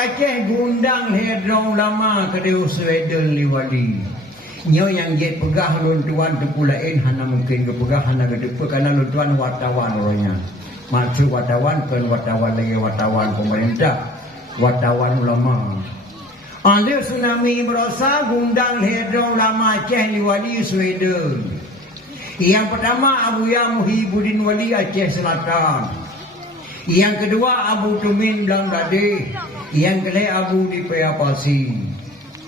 Aceh gundang hedrong lama kedeu Sweden liwali. Nyo yang jet pegah lun tuan tepulain hana mungkin ke pegah hana ke depa karena lun tuan wartawan orangnya. Maksud wartawan kan wartawan lagi wartawan pemerintah, wartawan ulama. Ada tsunami berosa gundang hedrong lama Aceh liwali Sweden. Yang pertama Abu Ya Muhyiddin Wali Aceh Selatan. Yang kedua Abu Tumin Bangladesh. Yang kedua Abu di Payapasi.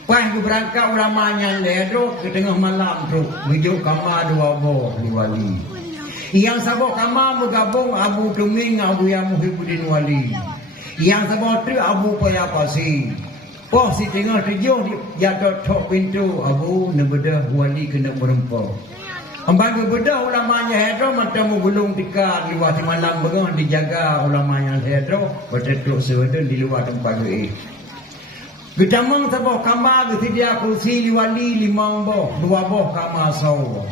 Pas berangkat ulamanya ledro ke tengah malam tu menuju kamar dua boh Wali. Yang sabok kamar bergabung Abu Tumin Abu Ya Muhyiddin Wali. Yang sabok tu Abu Payapasi. Poh si tengah tujuh jatuh tok pintu Abu nebedah Wali kena berempau. Ambaga bedah ulamanya hedro mata mu gulung tika di luar malam begah dijaga ulamanya hedro bertetuk seuden di luar tempat ini. Gedamang sabah kamar bersedia kursi liwali limang boh, dua boh kamar saw.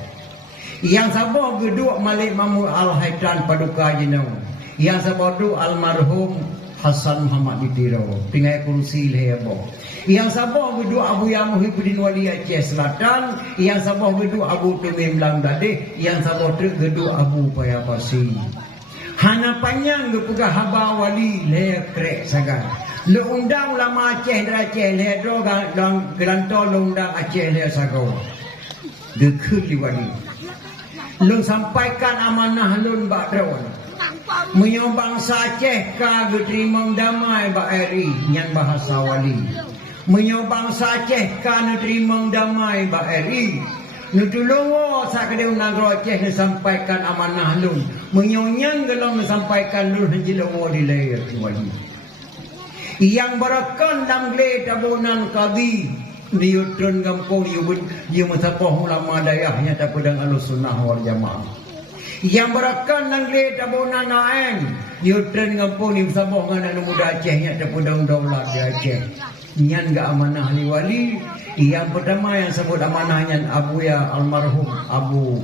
Yang sabah geduk Malik Mahmud Al-Haitan Paduka Jenau. Yang sabah tu almarhum Hasan Muhammad Ditiro tinggal kursi lebo. Yang sabah geduk Abu Ya Muhyiddin Wali Aceh Selatan. Yang sabah geduk Abu Tumin Bangladesh. Yang sabah tu geduk Abu Payapasi. Hana panjang gepegah haba wali le krek sagan. Le undang ulama Aceh dari Aceh le dro gang gelanto le undang Aceh le sago. Dekul liwali. Lun sampaikan amanah lun bak dron. Menyong bangsa Aceh ka geterimang damai ba eri nyan bahasa wali. Menyong bangsa Aceh ka neterimang damai ba eri. Nutulungo sakadeu nagro Aceh sampaikan amanah lun. Menyonyang gelong sampaikan lun hanjilongo di layar wali. Yang barakan dalam gled tabunan kadi niutron gampong yu matapoh ulama dayahnya ta pedang Ahlussunnah wal Jamaah. Yang berakan nang le tabunan naeng yutren ngampun ni saboh ngana muda Aceh nya tepudang daulat di Aceh nyan ga amanah li wali. Yang pertama yang sebut amanahnya Abu Ya almarhum Abu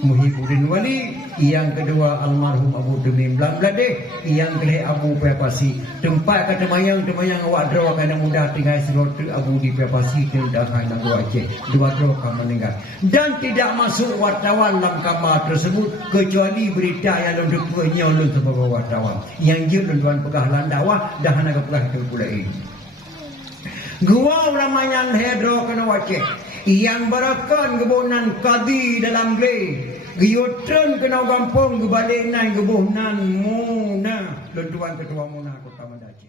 Muhyiddin Wali. Yang kedua almarhum Abu Tumin Bangladesh. Yang ketiga Abu Payapasi. Tempat kata mayang awak draw kana mudah tinggal serot Abu di Payapasi tidak akan Abu Aceh. Dua draw kamu meninggal. Dan tidak masuk wartawan dalam kamar tersebut kecuali berita yang lu punya lu sebagai wartawan. Yang dia tuan pegah landawah dah nak pegah ke pula ini. Gua ulamanya hedro kena Aceh. Yang berakan gebunan kadi dalam gled. Giotren kena gampung gebalik nan gebunan muna. Lentuan ketua muna kota Aceh.